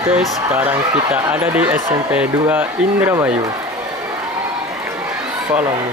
Oke, sekarang kita ada di SMP 2 Indramayu. Follow me.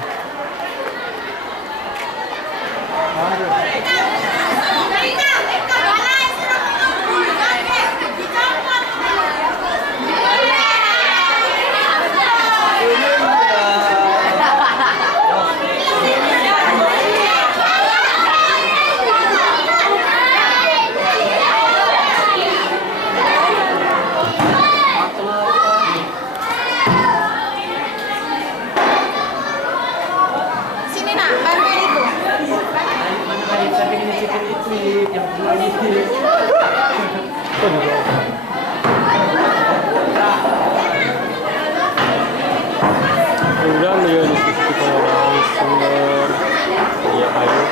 Udah menjadi sisi pengelolaan sumber daya air.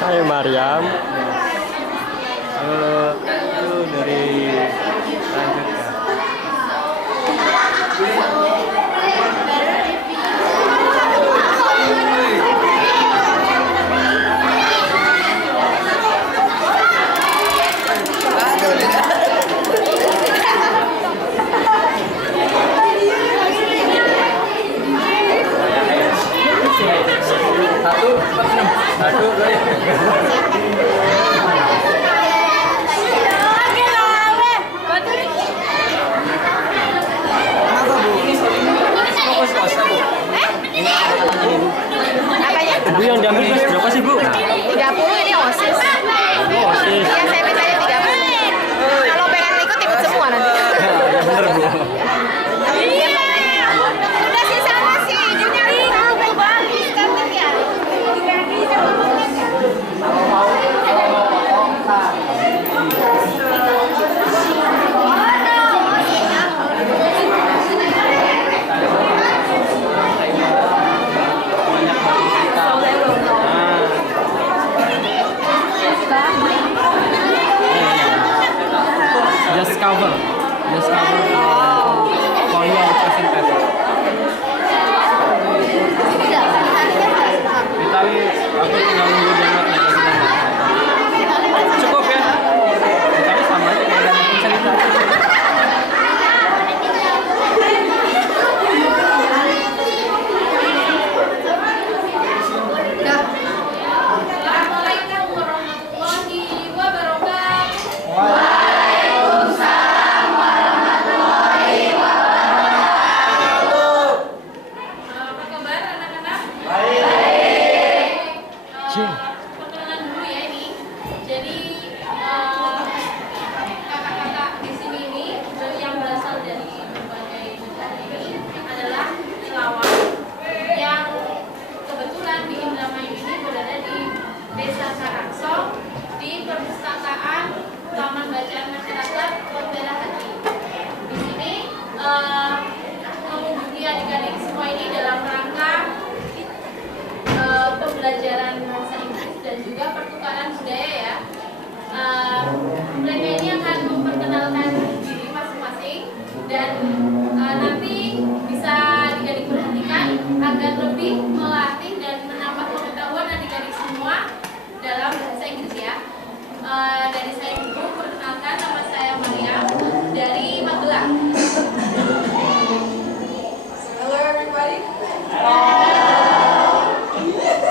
Hai Mariam, itu dari lanjut ya. Bu, yang diambil kelas berapa sih, Bu? 30 ini OSIS. OSIS. Iya, saya minta 30. Kalau pengen ikut semua nanti. Ya bener, Bu. Udah sih sama sih, nyari tahu bagus kan ya. Mereka ini akan memperkenalkan diri masing-masing dan nanti bisa adik-adik perhatikan agar lebih melatih dan menambah pengetahuan adik-adik semua dalam bahasa Inggris ya. Dari saya dulu, perkenalkan nama saya Maria dari Magelang. Hello everybody.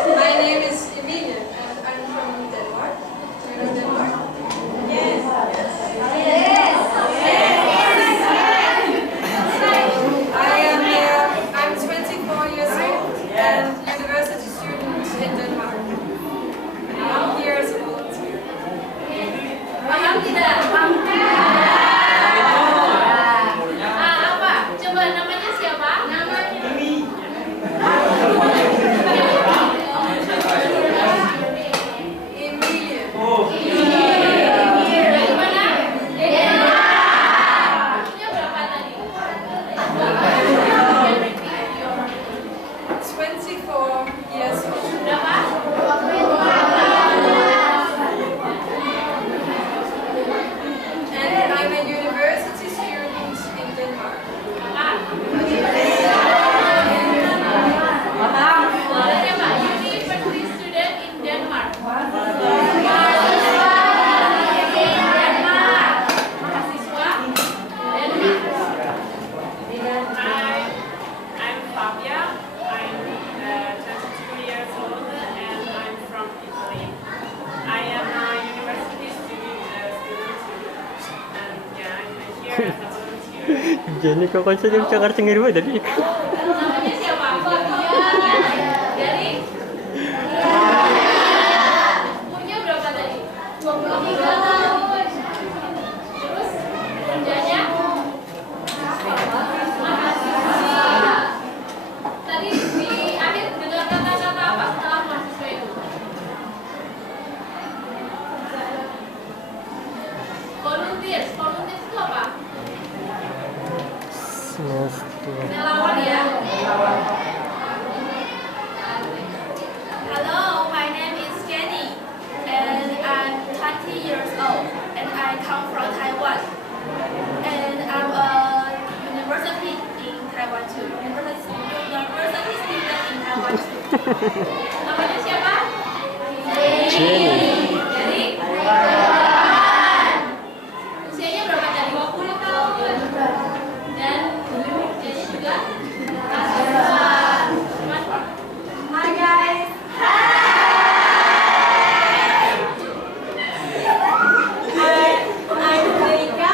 My name is Emilia and I'm from Denmark. Do you know Denmark? Yes. I'm 24 years old and university student in Denmark. I'm here as a volunteer. Paham tidak? Apa? Coba namanya siapa? Emilia. Dari mana? Umurnya berapa tadi? 24 years old. Berapa? And I'm a university student in Denmark. Siapa? University student in Denmark. Mahasiswa Denmark. Hi, I'm Fabia. I'm 22 years old and I'm from Italy. I am a university student and yeah, I'm here as a volunteer. Jadi kok konsepnya cakar cengir banget tadi. Namanya siapa? Dari? Umurnya berapa tadi? 23 tahun. Terus kerjanya? Mahasiswa. Tadi di akhir dengar kata-kata apa setelah mahasiswa itu? Volunteer. Volunteer itu apa? Semester. Relawan ya. Hello, my name is Jenny, and I'm 20 years old, and I come from Taiwan. And I'm a university in Taiwan too. University student in Taiwan too. Namanya siapa? Jenny. Dari? Usianya berapa tadi? 20 tahun. Dan kerjanya juga mahasiswa. Hi guys. I'm Federica.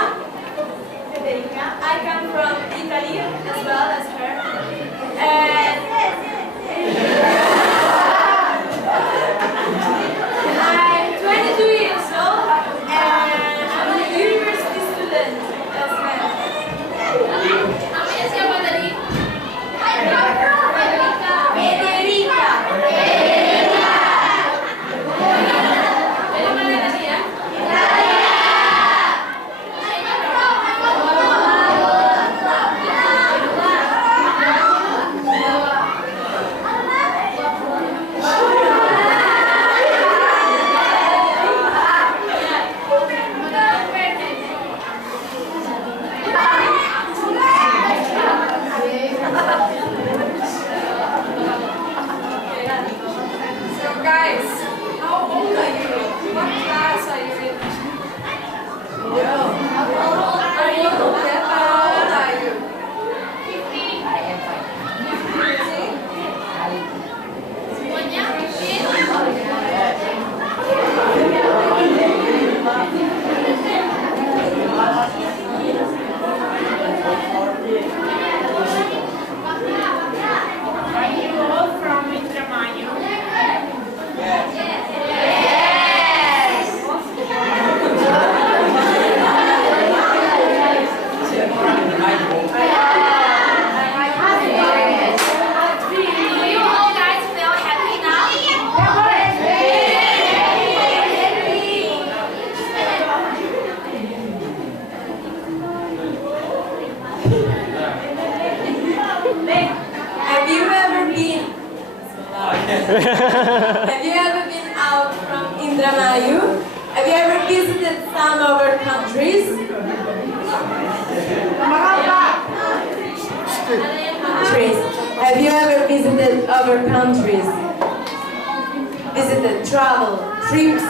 I come from Italy as well as her. And I'm 22 years old and I'm a university student as well. Namanya siapa tadi? Federica. Dari mana tadi ya? Usianya berapa? So guys, how old are you? What class are you in? How old are you? How old are you? 15. Semuanya 15. Are you all from Intramayo? Do you all guys feel happy now? Have you ever been? Have you ever been out from Indramayu? Have you ever visited some other countries? Countries. Have you ever visited other countries? Visited, travel, trips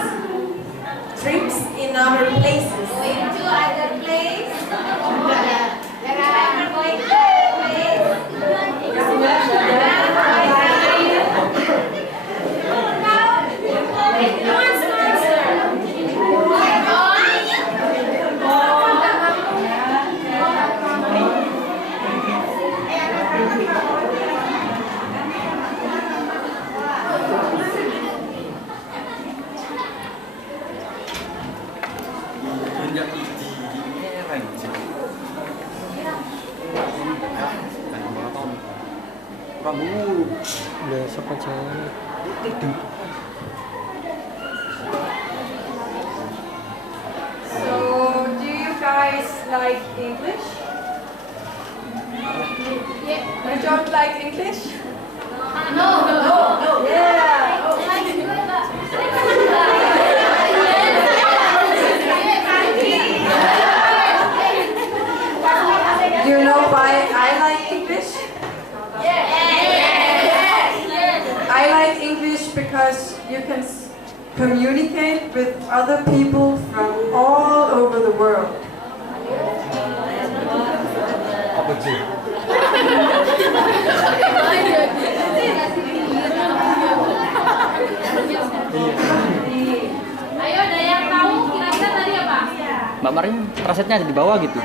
in other places? Going to other place? Remember going to other Besok aja. So, do you guys like English? You don't like English? No. Yeah. Do you know why I like English? I like English because you can communicate with other people from all over the world. Ayo, ada yang tahu kira-kira tadi apa? Mbak Marin, resepnya ada di bawah gitu.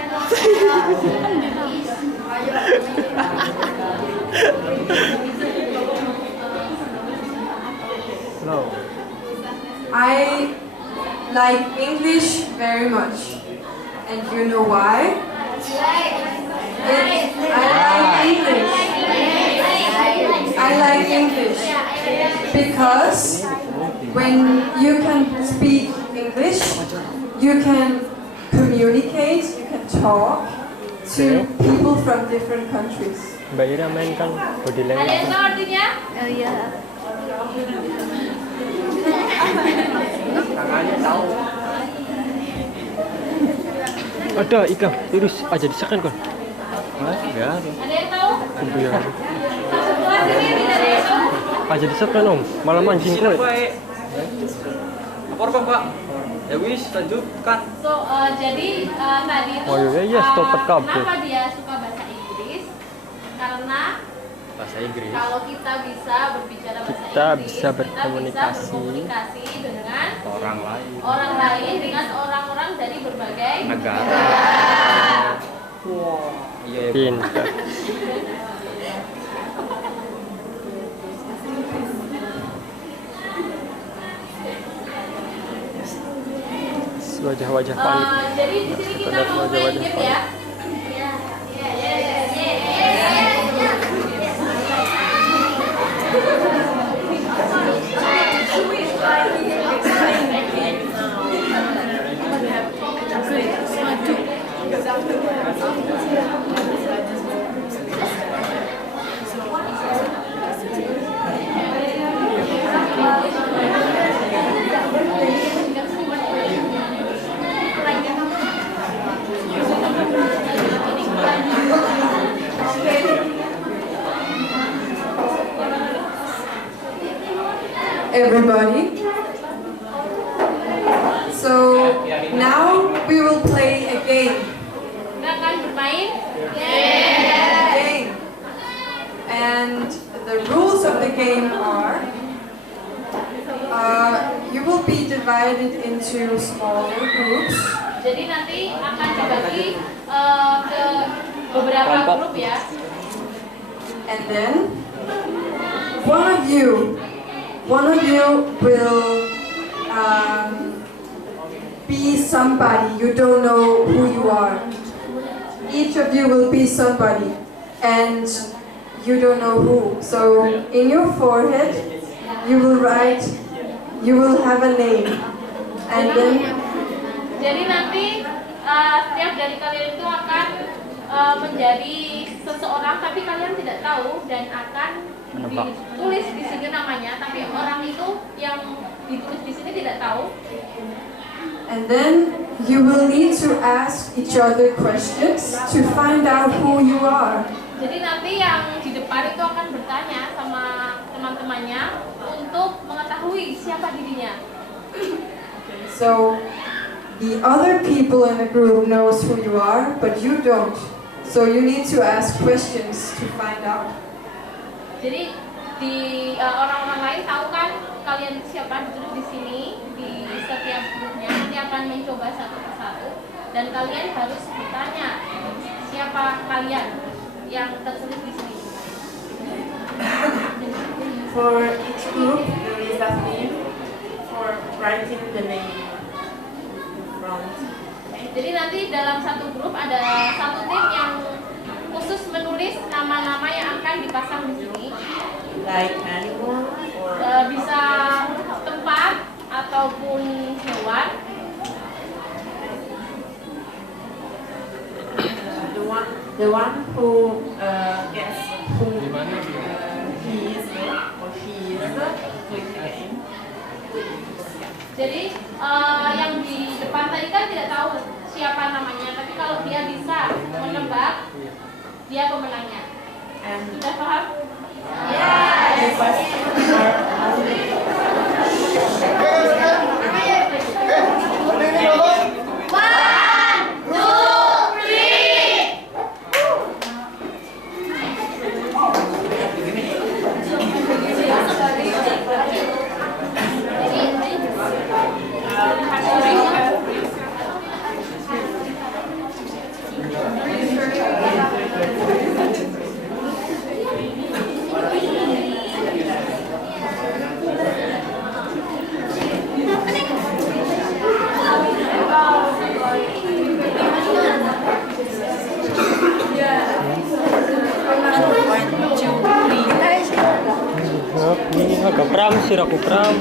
No. I like English very much. And you know why? I like English because when you can speak English, you can communicate, you can talk to people from different countries. Mbak Ira mainkan body Ada yang language. tahu artinya? Ada ikan, terus aja disekan kon. Enggak ada. Ada yang tahu? Iya. Satu kelas ini tidak ada yang tahu. Aja disekan om, malah mancing kok. Lapor Pak. Ya wis, lanjutkan. So, jadi tadi itu Oh iya, stop it kabel. kenapa dia suka bahasa Inggris? Karena Bahasa Inggris. kalau kita bisa berbicara bahasa Kita Inggris, bisa kita berkomunikasi. bisa berkomunikasi dengan Orang lain. orang lain, dengan orang-orang dari berbagai Negara. Wah, iya ya. Pintar. Wajah-wajah panik. Jadi di sini kita Terhadap mau main wajah-wajah game ya. Everybody. So now we will play a game. Kita akan bermain Game. And the rules of the game are you will be divided into smaller groups. Jadi nanti akan dibagi ke beberapa grup ya. And then one of you will be somebody. You don't know who you are. Each of you will be somebody, and you don't know who. So in your forehead, you will have a name, and then Jadi nanti setiap dari kalian itu akan menjadi seseorang, tapi kalian tidak tahu dan akan ditulis di sini namanya, tapi orang itu yang ditulis di sini tidak tahu. And then you will need to ask each other questions to find out who you are. Jadi nanti yang di depan itu akan bertanya sama teman-temannya untuk mengetahui siapa dirinya. So the other people in the group knows who you are, but you don't. So you need to ask questions to find out. Jadi di orang-orang lain tahu kan kalian siapa duduk di sini di setiap grupnya, nanti akan mencoba satu persatu dan kalian harus bertanya siapa kalian yang tertulis di sini. For each group, there is a theme for writing the name in front. Jadi nanti dalam satu grup ada satu tim yang khusus menulis nama-nama yang akan dipasang di sini. Like animal or Bisa tempat ataupun hewan. the one who guess who he is or she is with the game. Jadi yang di depan tadi kan tidak tahu siapa namanya, tapi kalau dia bisa menebak, dia pemenangnya. And Sudah paham? the questions are Ini agak pram sih aku pram.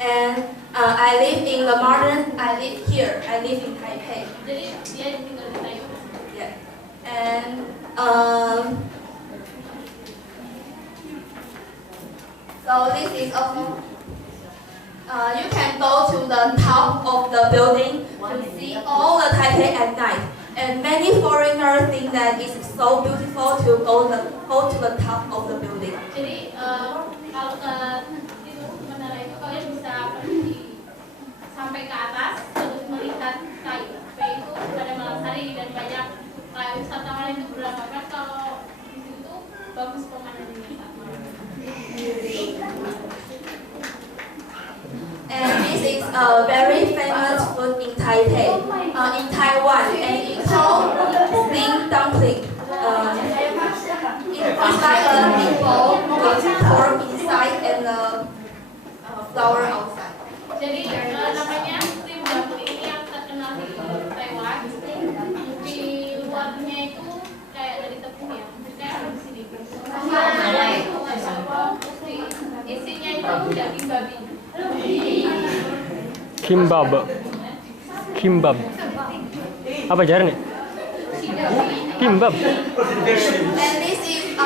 And I live in the modern. I live here. I live in Taipei. Jadi dia tinggal di Taipei. Yeah. And so this is also. You can go to the top of the building to see all the Taipei at night. And many foreigners think that it's so beautiful to go to the top of the building. Jadi kalau ke itu menara itu kalian bisa pergi sampai ke atas terus melihat Taipei itu pada malam hari dan banyak wisatawan itu beranggapan kalau di situ bagus pemandangannya saat malam. And this is a very famous food in Taipei, in Taiwan, and it's called steamed dumpling. It's like a meatball with pork inside and flour outside. Jadi namanya steam dumpling ini yang terkenal di Taiwan. Di luarnya itu kayak dari tepung ya, kayak di sini. Dalamnya itu isinya itu daging babi. Kimbab. Apa jarang nih? Kimbab. And this is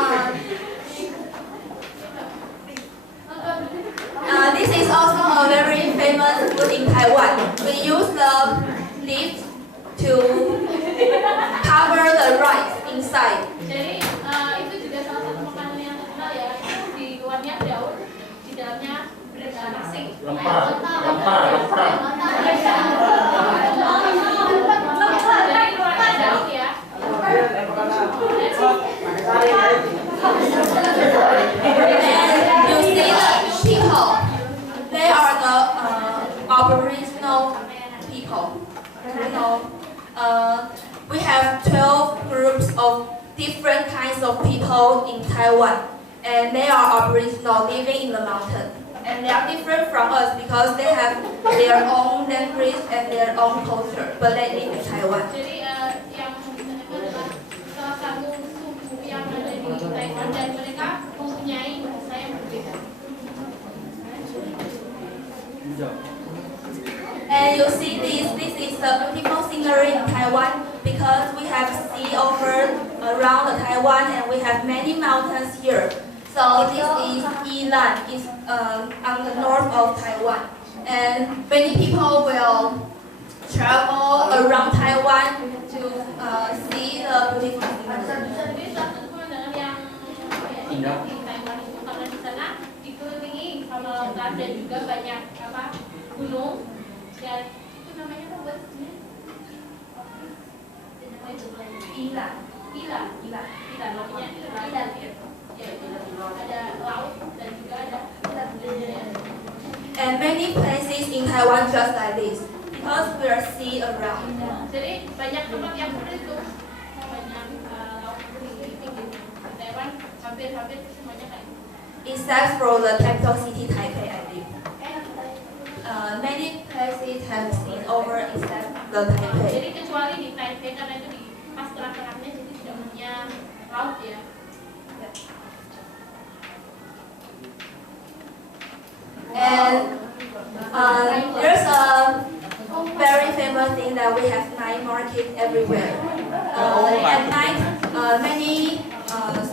this is also a very famous food in Taiwan. We use the leaf to cover the rice inside. Jadi itu juga salah satu makanan yang terkenal ya. Di luarnya daun, di dalamnya nasi. Jadi luarnya daun ya. And you see the people. They are the Aboriginal people. We have 12 groups of different kinds of people in Taiwan, and they are Aboriginal living in the mountain. And they are different from us because they have their own language and their own culture, but they live in Taiwan. Jadi yang itu adalah salah satu suku yang ada di Taiwan dan mereka mempunyai bahasa yang berbeda. And you see this is the beautiful scenery in Taiwan because we have sea over around the Taiwan and we have many mountains here. So this is Yilan, it's on the north of Taiwan. And many people will travel around Taiwan to see the beautiful scenery. Jadi salah satu pemandangan yang indah di Taiwan itu karena di sana dikelilingi sama lautan dan juga banyak gunung dan itu namanya apa buat sini? Yilan. Ilan namanya Ilan ya. Ada laut dan juga ada And many places in Taiwan just like this because we are sea around. jadi banyak tempat yang seperti itu banyak laut di pinggir Taiwan hampir semuanya kayak gitu. Except for the capital city Taipei, I think. Many places have seen over except the Taipei. Jadi kecuali di Taipei karena itu di pas tengah-tengahnya jadi tidak punya laut ya. And there's a very famous thing that we have night market everywhere. At night, many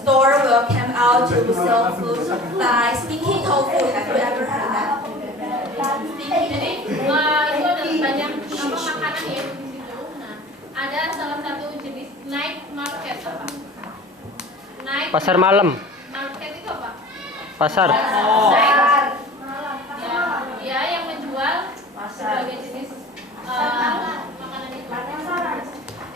stores will come out to sell food like stinky tofu. Have you ever heard that? Jadi itu ada banyak makanan ya di situ. Nah, ada salah satu jenis night market apa? Night Pasar malam. market itu apa? Pasar. Ya, yang menjual berbagai jenis makanan itu.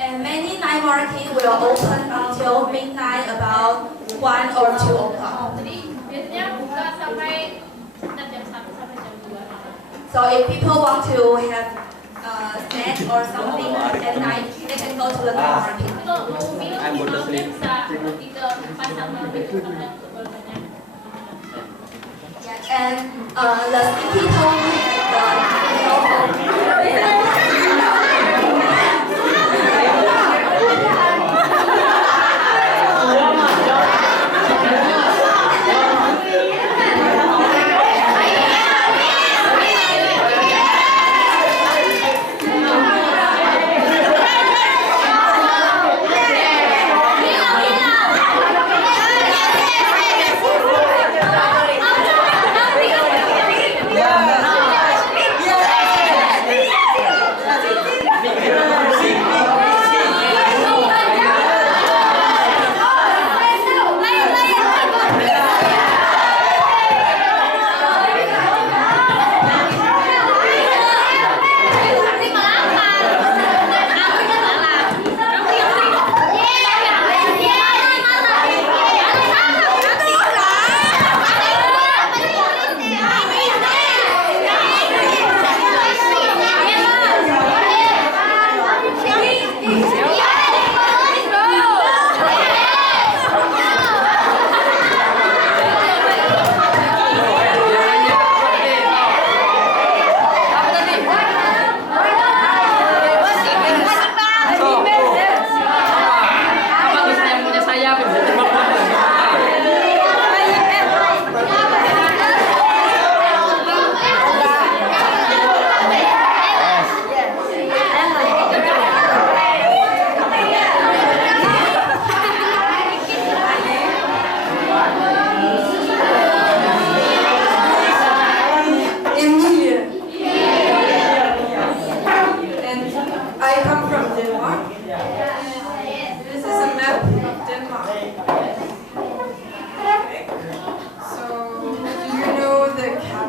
And many night market will open until midnight, about 1 or 2 o'clock. Jadi biasanya buka sampai sekitar jam 1 sampai jam 2 malam. So if people want to have snack or something at night, they can go to the night market. Kalau mau minum malamnya bisa pergi ke pasar malam itu karena jual banyak. And the stinky tofu and the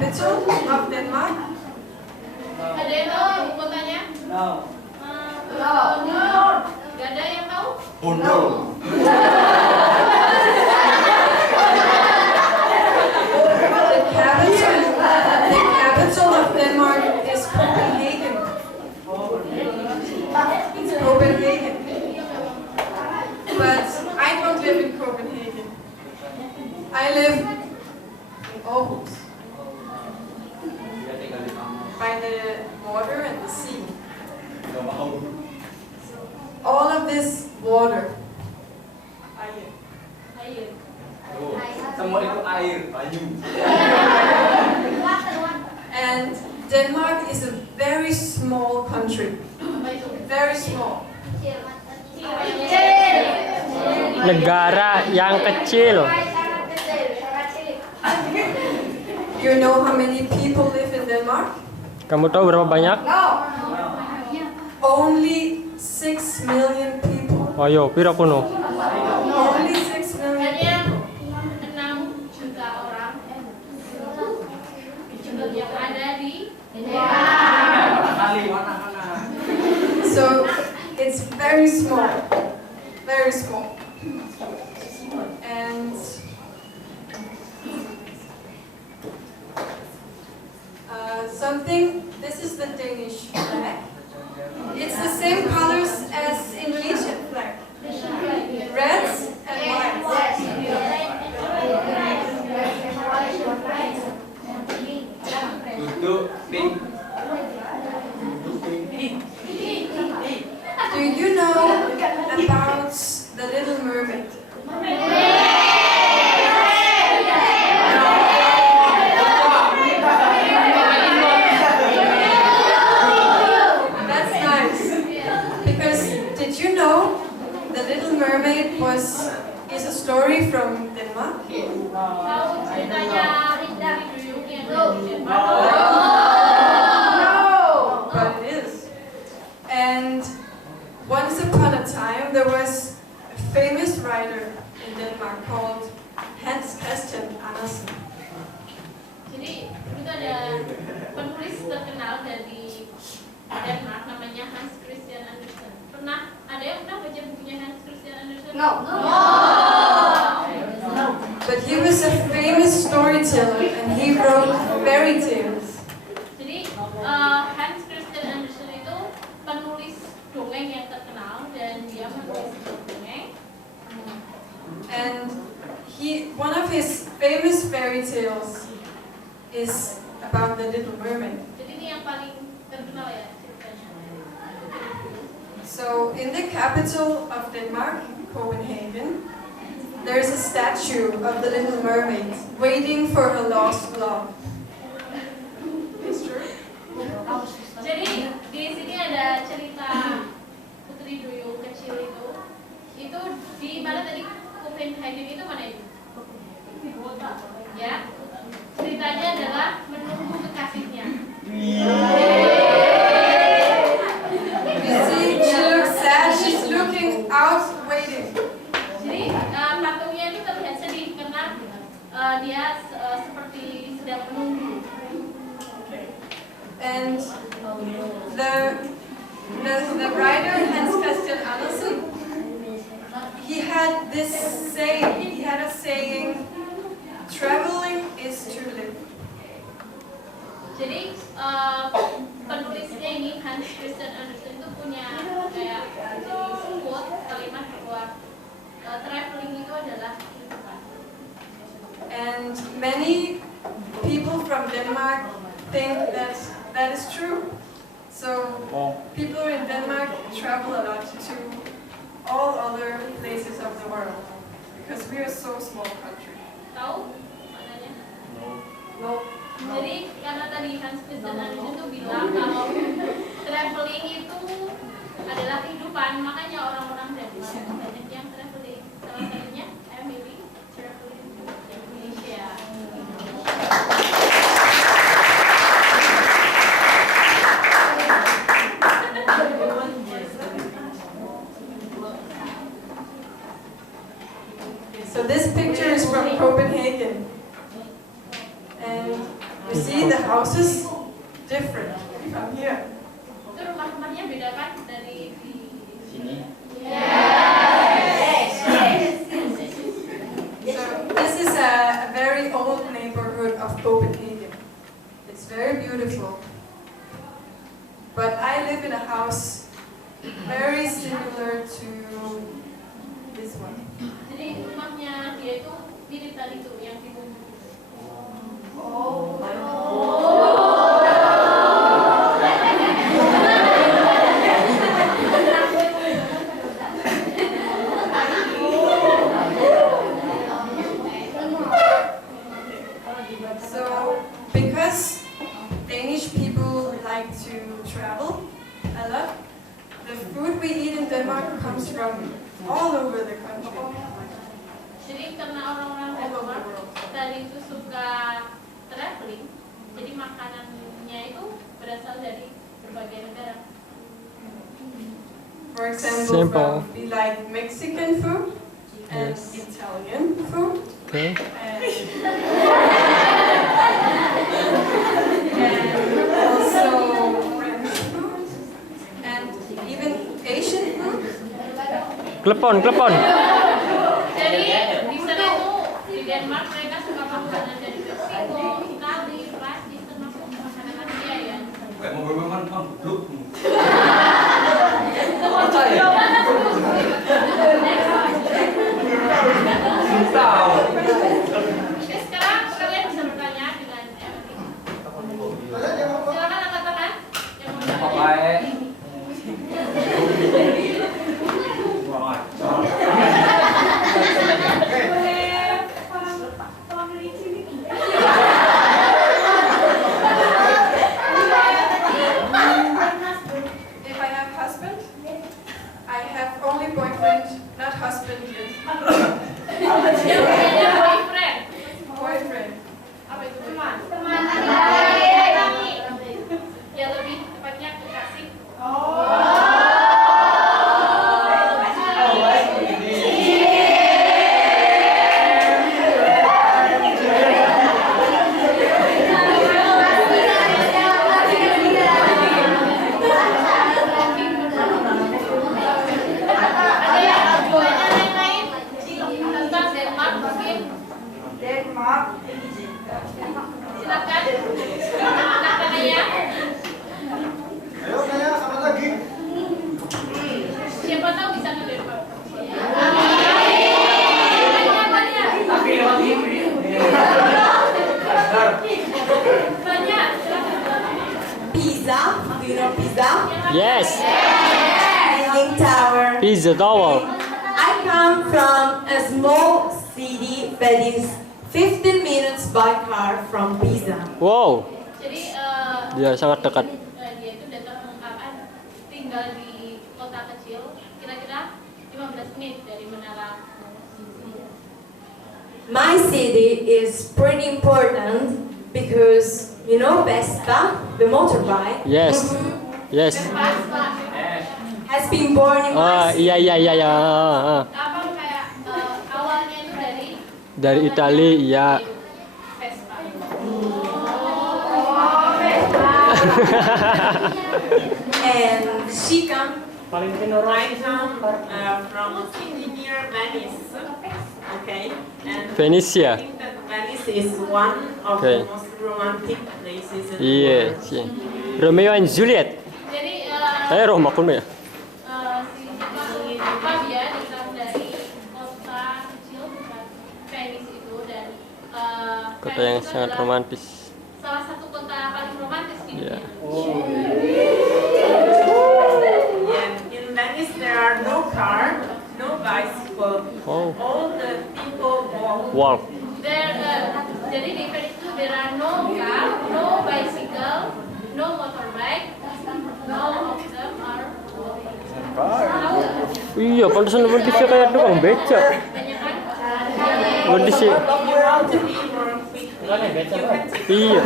capital of Denmark? Ada yang tahu ibu kotanya? No. Gak ada yang tahu? Oh no. The capital of Denmark is Copenhagen. It's Copenhagen. But I don't live in Copenhagen. I live in Aarhus, by the water and the sea. All of this water. Ayo. Semua itu air, banyu. And Denmark is a very small country. Very small. Negara yang kecil. You know how many people live in Denmark? Kamu tahu berapa banyak? Only 6 million people. Ayo, pira kuno? Only 6 million. Hanya 6 juta orang yang ada di So it's very small. Very small. And this is the Danish flag. It's the same colors as Indonesian flag. Reds and whites. Duduk pink. Do you know about the Little Mermaid? That's nice. Because did you know the Little Mermaid is a story from Denmark? tahu ceritanya Duyung yang dari Denmark? But it is. And once upon a time, there was a famous writer in Denmark called Hans Christian Andersen. Jadi itu ada penulis terkenal dari Denmark namanya Hans Christian Andersen. Ada yang pernah baca bukunya Hans Christian Andersen? No. But he was a famous storyteller and he wrote fairy tales. Jadi Hans Christian Andersen itu penulis dongeng yang terkenal dan dia menulis dongeng. And one of his famous fairy tales is about the Little Mermaid. Jadi ini yang paling terkenal ya ceritanya. So in the capital of Denmark, Copenhagen, there is a statue of the Little Mermaid waiting for her lost love. It's true. Jadi di sini ada cerita Putri Duyung kecil itu. Itu di mana tadi? Copenhagen itu mana itu? Ya. Ceritanya adalah menunggu kekasihnya. You see, she looks sad. She's looking out, waiting. Jadi patungnya itu terlihat sedih karena dia seperti sedang menunggu. And the writer Hans Christian Andersen, he had a saying, traveling is to live. Jadi penulisnya ini Hans Christian Andersen itu punya kayak quote kalimat bahwa traveling itu adalah kehidupan. And many people from Denmark think that that is true. So people in Denmark travel a lot to all other places of the world because we are so small country. Tahu maknanya? No. Jadi karena tadi Hans Christian Andersen itu bilang kalau traveling itu adalah kehidupan, makanya orang-orang Denmark banyak yang traveling. Salah satunya Emily traveling ke Indonesia. So this picture is from Copenhagen. And You see the houses different from here. Itu rumah-rumahnya beda kan dari di Sini. So this is a very old neighborhood of Copenhagen. It's very beautiful. But I live in a house very similar to this one. Jadi rumahnya dia itu mirip tadi tuh yang di bumbu. So, because Danish people like to travel a lot, the food we eat in Denmark comes from all over the country. Jadi karena orang-orang Denmark tadi itu suka traveling, jadi makanannya itu berasal dari berbagai negara. For example, Simple. we like Mexican food and Yes. Italian food. Okay. And also French food and even Asian food. Klepon. Jadi di sana itu di Denmark mereka suka makanan dari Meksiko, Itali, Prancis, termasuk makanan Asia ya. Kayak mau bermain kan bluk. Tahu. Oke, sekarang kalian bisa bertanya dengan Evelyn. Silakan angkat tangan yang mau bertanya. Pakai. If I have husband, I have only boyfriend, not husband yet. Yang punya boyfriend. Boyfriend. Apa itu teman? Ya lebih tepatnya kekasih. Ada yang lain tentang Denmark mungkin? Silakan. Anak-anak ya. Ayo saya sama lagi. Siapa tahu bisa ke Denmark. Banyak. Pisa, do you know Pisa? Yes. Leaning Tower. Pizza Tower. I come from a small city that is 15 minutes by car from Pisa. Wow. Jadi Dia sangat dekat. dia itu datang tinggal di kota kecil kira-kira 15 menit dari menara. My city is pretty important because you know Vespa, the motorbike, Yes. Yes. has been born in my city. Iya. Apa kayak awalnya itu Dari Italia, iya. Vespa. And she come. I come from a city near Venice. Okay. And Venesia. I think that Venice is one of Okay. the most romantic places in the Iya, world. sih. Romeo and Juliet. Jadi Saya Roma pun ya. si Fabia datang dari kota kecil bukan Venice itu dan Kota Venice yang itu sangat adalah romantis. salah satu kota paling romantis di Iya. dunia. And in Venice there are no car, no bicycle. Oh. All the people walk. Wow. Jadi di Venice itu there are no car, no bicycle, no motorbike, no of them are Iya, pantesan modisnya kayak tukang beca. banyak kan? Modisnya. If you want to be more quick, you can Iya.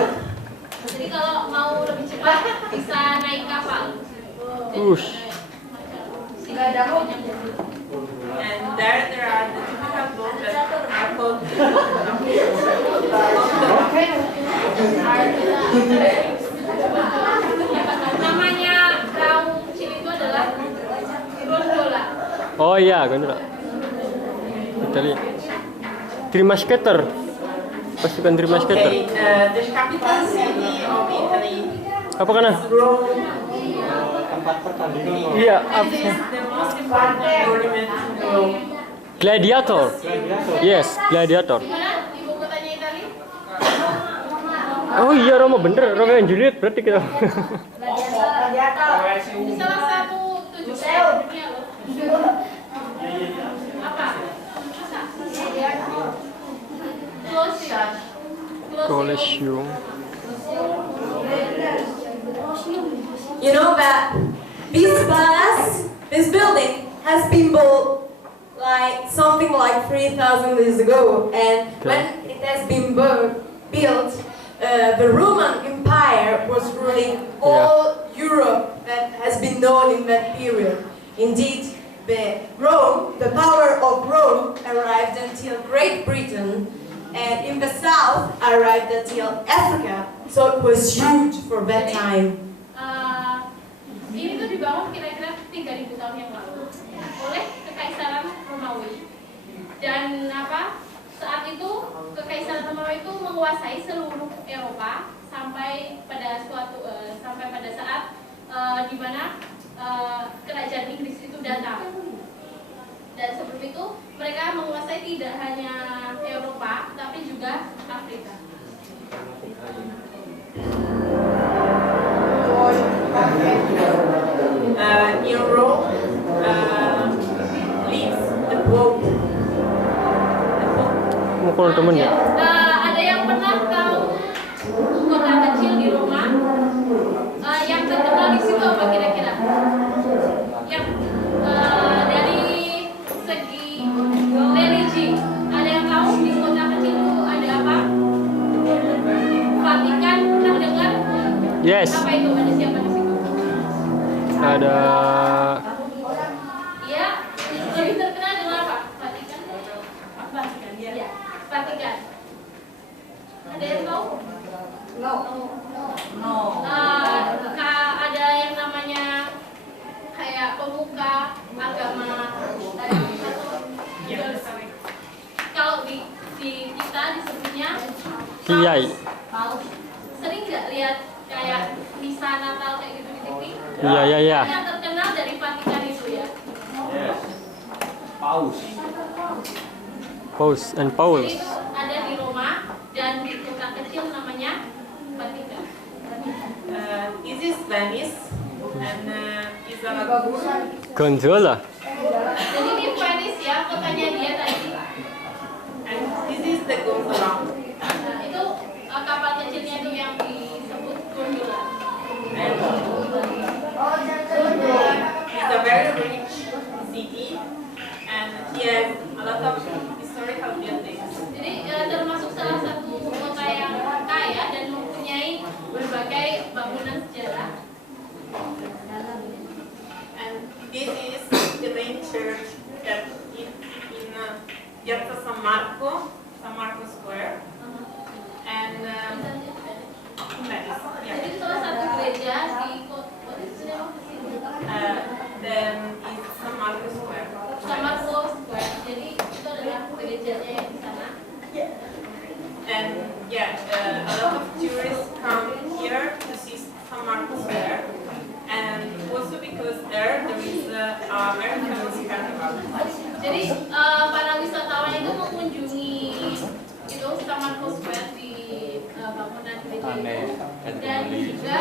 Jadi kalau mau lebih cepat bisa naik kapal. Ush. and there are the typical boats that are called Namanya raung kecil itu adalah gondola. Oh iya, gondola. Italy. Three Musketeers. Pasukan Three Musketeers. Okay, the capital city of Italy Apa kana? is Rome. Tempat pertandingan. Iya, It is the most important monument in Rome. Gladiator. Yes, Gladiator. Gimana ibu kotanya Itali? Oh iya, Roma bener. Romeo and Juliet berarti kita. Ini salah satu 7 kota dunia loh. Apa? Masa? Colosseum. You know that this palace, this building, has been built like something like 3,000 years ago, and when it has been built, the Roman Empire was ruling all Europe that has been known in that period. Indeed, the power of Rome arrived until Great Britain, and in the south arrived until Africa. So it was huge for that time. Ini tuh dibangun kira-kira 3.000 tahun yang lalu oleh Kekaisaran Romawi. Dan saat itu Kekaisaran Romawi itu menguasai seluruh Eropa sampai pada saat di mana kerajaan Inggris itu datang. Dan sebelum itu mereka menguasai tidak hanya Eropa tapi juga Afrika. In Rome lives the Pope. Mukul temen ya. Ada yang pernah tahu kota kecil di Roma? Yang terkenal di situ apa kira-kira? Yang dari segi religi, ada yang tahu di kota kecil itu ada apa? Vatikan, pernah dengar? Yes. Apa itu? Ada siapa di situ? Ada Iya, lebih terkenal dengan apa? Vatikan? Vatikan, ya. Vatikan. Ada yang tahu? No. Ada yang namanya kayak pemuka agama. Kalau di kita disebutnya Kiai. sering nggak lihat kayak misa Natal kayak gitu di TV? Iya. Yang terkenal dari Vatikan itu ya. Yes. Paus. Paus and Paul. Jadi itu ada di Roma dan di kota kecil namanya Vatikan. This is Venice, and is a lagoon. Gondola. Jadi di Venice ya, kotanya dia tadi. And this is the gondola. Nah, itu kapal kecilnya itu yang disebut gondola. And it's a very rich city, and he has a lot of historical buildings. Jadi termasuk salah satu kota yang kaya dan mempunyai berbagai bangunan sejarah. And this is the main church that is in Piazza San Marco Square. And Venice, Jadi yeah. itu salah satu gereja di kota Then is San Marco Square. San Marco Square. Jadi itu adalah gerejanya yang di sana. And yeah, a lot of tourists come here to see San Marco Square. And also because there is American Carnival. Jadi para wisatawan itu mengunjungi itu San Marco Square di bangunan gereja itu. Dan juga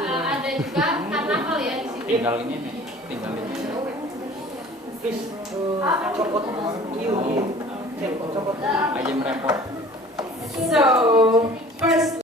ada juga karnaval ya di sini. Tinggal ini. Ayam repot. So, first